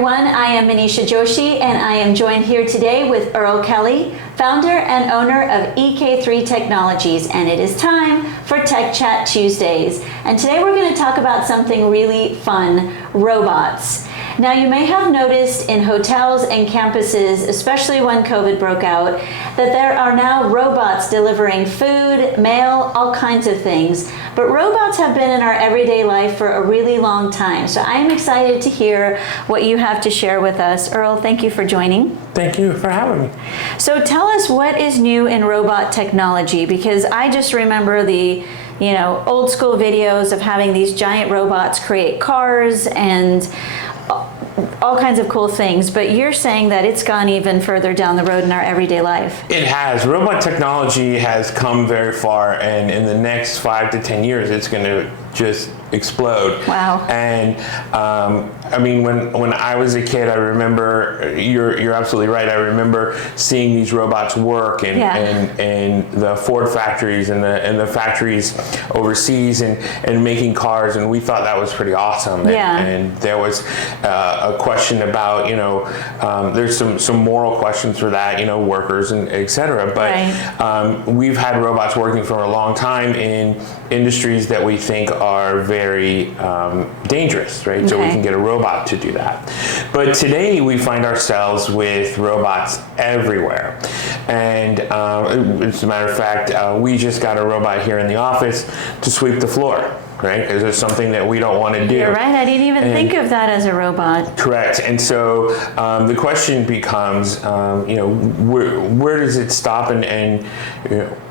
everyone. I am Manisha Joshi, and I am joined here today with Earl Kelly, founder and owner of EK3 Technologies, and it is time for Tech Chat Tuesdays. And today we're going to talk about something really fun, robots. Now, you may have noticed in hotels and campuses, especially when COVID broke out, that there are now robots delivering food, mail, all kinds of things. But robots have been in our everyday life for a really long time. So I am excited to hear what you have to share with us. Earl, thank you for joining. Thank you for having me. So tell us what is new in robot technology, because I just remember the old school videos of having these giant robots create cars and all kinds of cool things, but you're saying that it's gone even further down the road in our everyday life. It has. Robot technology has come very far, and in the next 5 to 10 years, it's going to just explode. Wow. And I mean, when I was a kid, I remember, you're absolutely right, I remember seeing these robots work and the Ford factories and the factories overseas and making cars, and we thought that was pretty awesome. And there was a question about, there's some moral questions for that, workers and et cetera. But we've had robots working for a long time in industries that we think are very dangerous, right? So we can get a robot to do that. But today we find ourselves with robots everywhere. And as a matter of fact, we just got a robot here in the office to sweep the floor. Right? Because it's something that we don't want to do. You're right. I didn't even think of that as a robot. Correct. And so the question becomes, where does it stop, and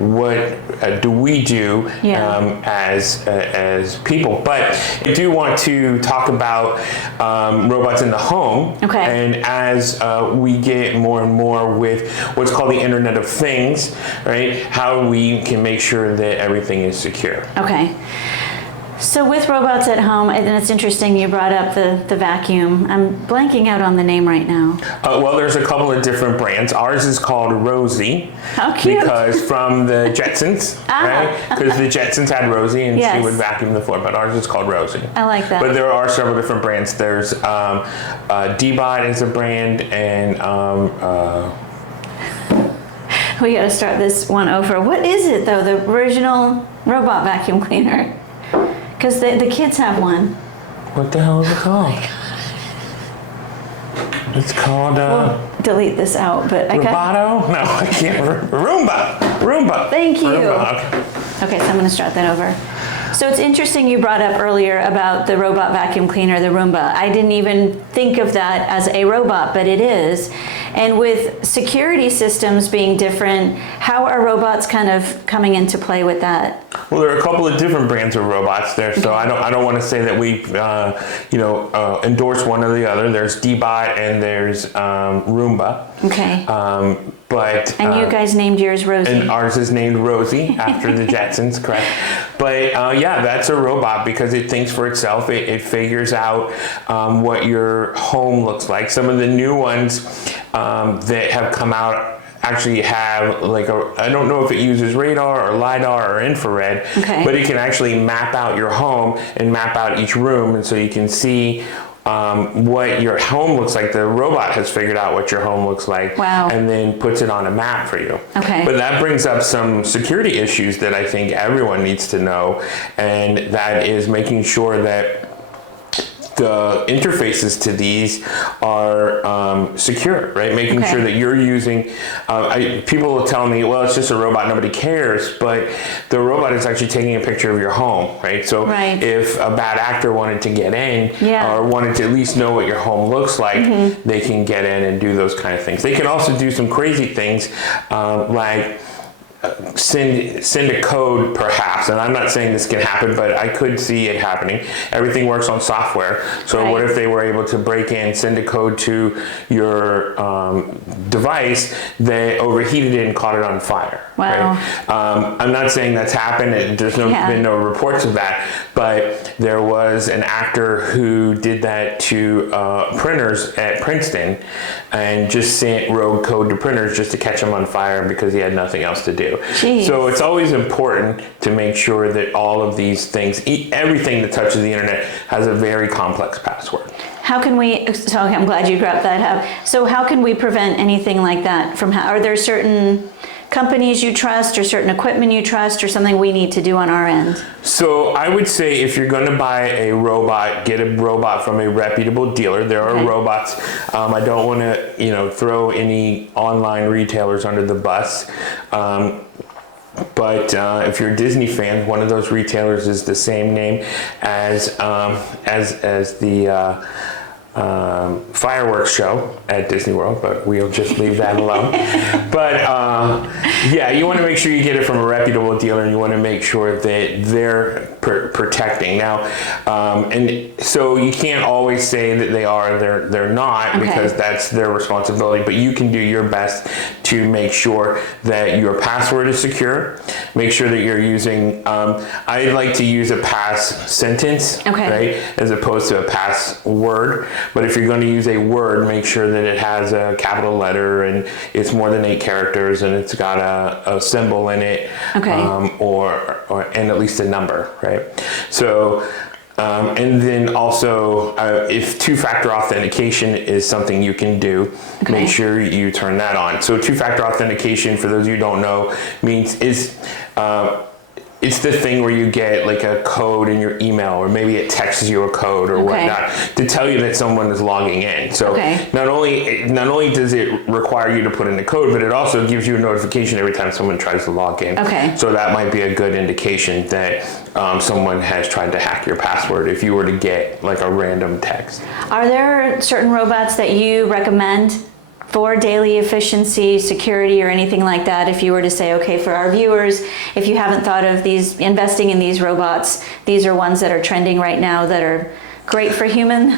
what do we do as people? But I do want to talk about robots in the home. Okay. And as we get more and more with what's called the Internet of Things, right? How we can make sure that everything is secure. Okay. So with robots at home, and it's interesting you brought up the vacuum. I'm blanking out on the name right now. Well, there's a couple of different brands. Ours is called Rosie. How cute. Because from the Jetsons, right? Because the Jetsons had Rosie and she would vacuum the floor, but ours is called Rosie. I like that. But there are several different brands. There's D-Bot is a brand, and we got to start this one over. What is it, though, the original robot vacuum cleaner? Because the kids have one. What the hell is it called? It's called... We'll delete this out, but Roboto? No, I can't. Roomba. Thank you. Roomba. Okay, so I'm going to start that over. So it's interesting you brought up earlier about the robot vacuum cleaner, the Roomba. I didn't even think of that as a robot, but it is. And with security systems being different, how are robots kind of coming into play with that? Well, there are a couple of different brands of robots there, so I don't want to say that we endorse one or the other. There's D-Bot and there's Roomba. Okay. And you guys named yours Rosie. And ours is named Rosie after the Jetsons, correct? But that's a robot because it thinks for itself. It figures out what your home looks like. Some of the new ones that have come out actually have I don't know if it uses radar or LiDAR or infrared, but it can actually map out your home and map out each room, and so you can see what your home looks like. The robot has figured out what your home looks like, and then puts it on a map for you. Okay. But that brings up some security issues that I think everyone needs to know, and that is making sure that the interfaces to these are secure, right? Making sure that you're using, people will tell me, well, it's just a robot, nobody cares, but the robot is actually taking a picture of your home, right? So if a bad actor wanted to get in or wanted to at least know what your home looks like, they can get in and do those kind of things. They can also do some crazy things like send a code perhaps, and I'm not saying this can happen, but I could see it happening. Everything works on software, so what if they were able to break in, send a code to your device that overheated it and caught it on fire? Wow. Right? I'm not saying that's happened. There's been no reports of that, but there was an actor who did that to printers at Princeton and just sent rogue code to printers just to catch them on fire because he had nothing else to do. Jeez. So it's always important to make sure that all of these things, everything that touches the internet has a very complex password. How can we, so I'm glad you brought that up. So how can we prevent anything like that from, are there certain companies you trust or certain equipment you trust or something we need to do on our end? So I would say if you're going to buy a robot, get a robot from a reputable dealer. There are robots. I don't want to, throw any online retailers under the bus. But if you're a Disney fan, one of those retailers is the same name as the fireworks show at Disney World, but we'll just leave that alone. But yeah, you want to make sure you get it from a reputable dealer, and you want to make sure that they're protecting. Now, and so you can't always say that they are, they're not, because that's their responsibility, but you can do your best to make sure that your password is secure. Make sure that you're using, I like to use a pass sentence, right, as opposed to a password. But if you're going to use a word, make sure that it has a capital letter and it's more than 8 characters and it's got a symbol in it, or and at least a number, right? So, and then also, if two-factor authentication is something you can do, make sure you turn that on. So two-factor authentication, for those of you who don't know, means it's the thing where you get like a code in your email, or maybe it texts you a code or whatnot to tell you that someone is logging in. So not only does it require you to put in the code, but it also gives you a notification every time someone tries to log in. So that might be a good indication that someone has tried to hack your password if you were to get like a random text. Are there certain robots that you recommend for daily efficiency, security, or anything like that? If you were to say, okay, for our viewers, if you haven't thought of investing in these robots, these are ones that are trending right now that are great for human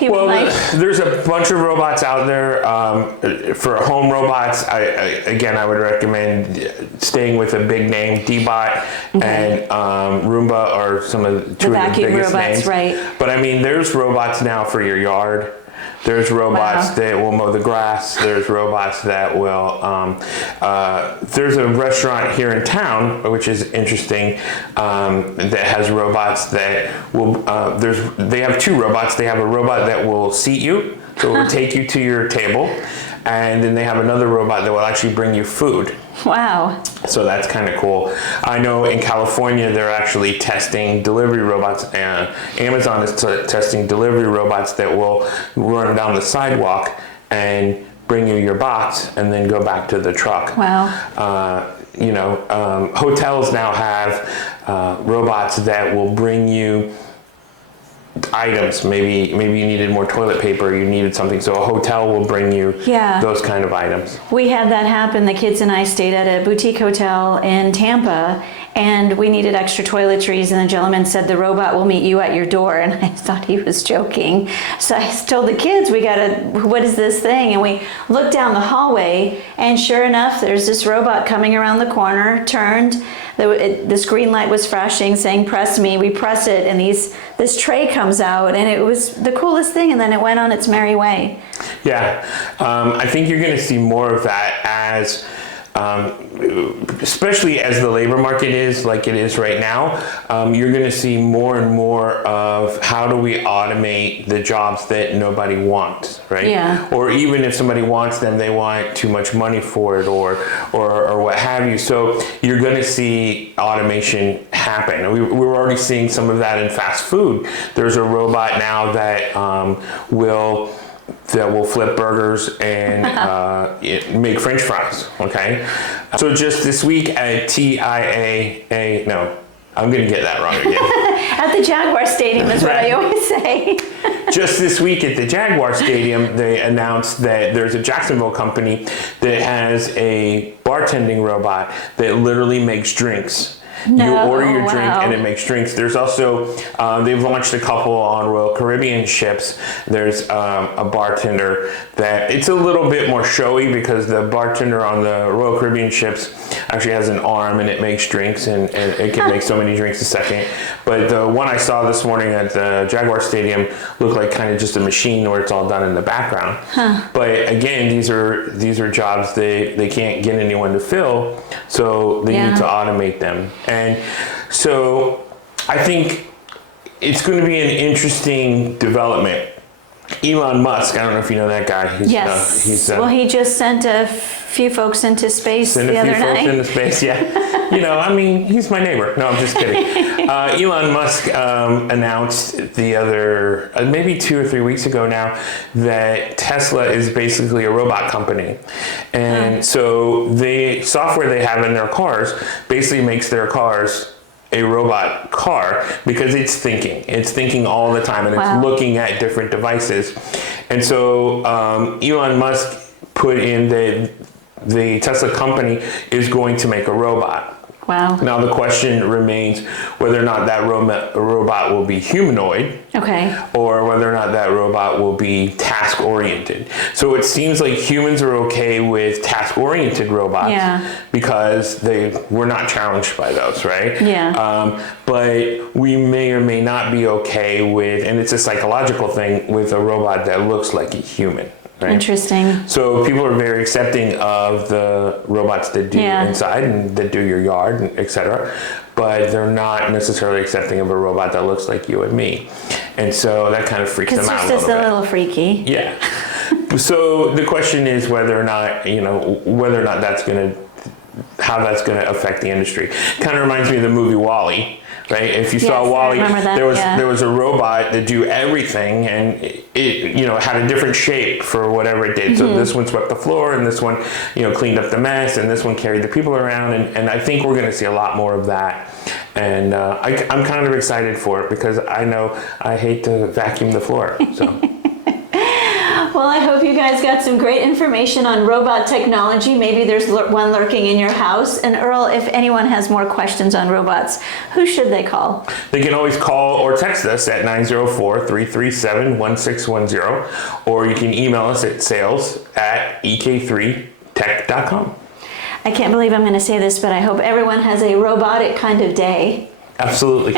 life. There's a bunch of robots out there. For home robots, I would recommend staying with a big name. D-Bot and Roomba are some of two of the biggest names. But I mean, there's robots now for your yard. There's robots that will mow the grass. There's robots that will, there's a restaurant here in town, which is interesting, that has robots that will, they have 2 robots. They have a robot that will seat you, so it will take you to your table. And then they have another robot that will actually bring you food. Wow. So that's kind of cool. I know in California, they're actually testing delivery robots, and Amazon is testing delivery robots that will run down the sidewalk and bring you your box and then go back to the truck. Wow. Hotels now have robots that will bring you items. Maybe you needed more toilet paper, you needed something, so a hotel will bring you those kind of items. We had that happen. The kids and I stayed at a boutique hotel in Tampa, and we needed extra toiletries, and the gentleman said the robot will meet you at your door, and I thought he was joking. So I told the kids, what is this thing? And we looked down the hallway, and sure enough, there's this robot coming around the corner, turned, this green light was flashing saying press me. We press it, and this tray comes out, and it was the coolest thing, and then it went on its merry way. I think you're going to see more of that as especially as the labor market is like it is right now. You're going to see more and more of how do we automate the jobs that nobody wants, right? Or even if somebody wants them, they want too much money for it, or what have you. So you're going to see automation happen. We're already seeing some of that in fast food. There's a robot now that will flip burgers and make French fries, okay? So just this week at I'm gonna get that wrong again. At the Jaguar Stadium is what I always say. Just this week at the Jaguar Stadium, they announced that there's a Jacksonville company that has a bartending robot that literally makes drinks. You order your drink and it makes drinks. There's also, they've launched a couple on Royal Caribbean ships. There's a bartender that, it's a little bit more showy because the bartender on the Royal Caribbean ships actually has an arm and it makes drinks, and it can make so many drinks a second. But the one I saw this morning at the Jaguar Stadium looked like kind of just a machine where it's all done in the background. But again, these are jobs they can't get anyone to fill, so they need to automate them. And so I think it's going to be an interesting development Elon Musk, I don't know if you know that guy. Yes. Well, he just sent a few folks into space the other night. Folks into space, yeah. He's my neighbor. No, I'm just kidding. Elon Musk announced maybe 2 or 3 weeks ago now, that Tesla is basically a robot company. And so the software they have in their cars basically makes their cars a robot car, because it's thinking all the time, and it's looking at different devices. And so Elon Musk put in the Tesla company is going to make a robot. Wow. Now the question remains whether or not that robot will be humanoid, or whether or not that robot will be task-oriented. So it seems like humans are okay with task-oriented robots, because we're not challenged by those, right? Yeah. But we may or may not be okay with, and it's a psychological thing, with a robot that looks like a human. Right? Interesting. So people are very accepting of the robots that do inside and that do your yard, etc. But they're not necessarily accepting of a robot that looks like you and me. And so that kind of freaks them out a little bit. It's just a little freaky. Yeah. So the question is whether or not how that's going to affect the industry. Kind of reminds me of the movie WALL-E. Right? If you saw WALL-E, there was a robot that do everything, and it had a different shape for whatever it did. So this one swept the floor, and this one cleaned up the mess, and this one carried the people around, and I think we're going to see a lot more of that. And I'm kind of excited for it, because I know I hate to vacuum the floor. So. Well, I hope you guys got some great information on robot technology. Maybe there's one lurking in your house. And Earl, if anyone has more questions on robots, who should they call? They can always call or text us at 904-337-1610, or you can email us at sales@ek3tech.com. I can't believe I'm going to say this, but I hope everyone has a robotic kind of day. Absolutely.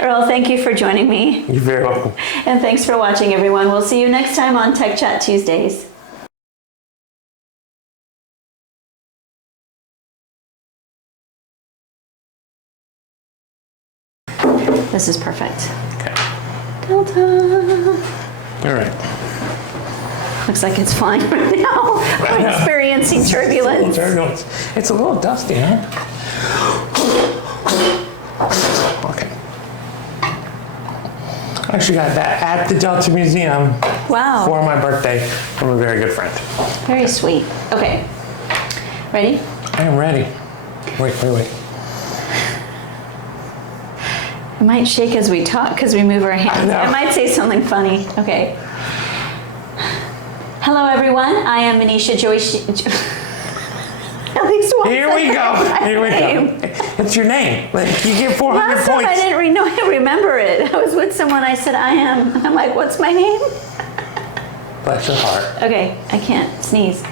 Earl, thank you for joining me. You're very welcome. And thanks for watching, everyone. We'll see you next time on Tech Chat Tuesdays. This is perfect. Okay. Delta. All right. Looks like it's flying right now. We're experiencing turbulence. It's a little dusty, huh? Okay. I actually got that at the Delta Museum Wow. for my birthday from a very good friend. Very sweet. Okay. Ready? I am ready. Wait. I might shake as we talk because we move our hands. I might say something funny. Okay. Hello, everyone. I am Manisha Joshi. At least once. Here we go. It's your name. You get 400 Last time points. I didn't remember it. I was with someone. I said, I am. I'm like, what's my name? Bless your heart. Okay, I can't sneeze.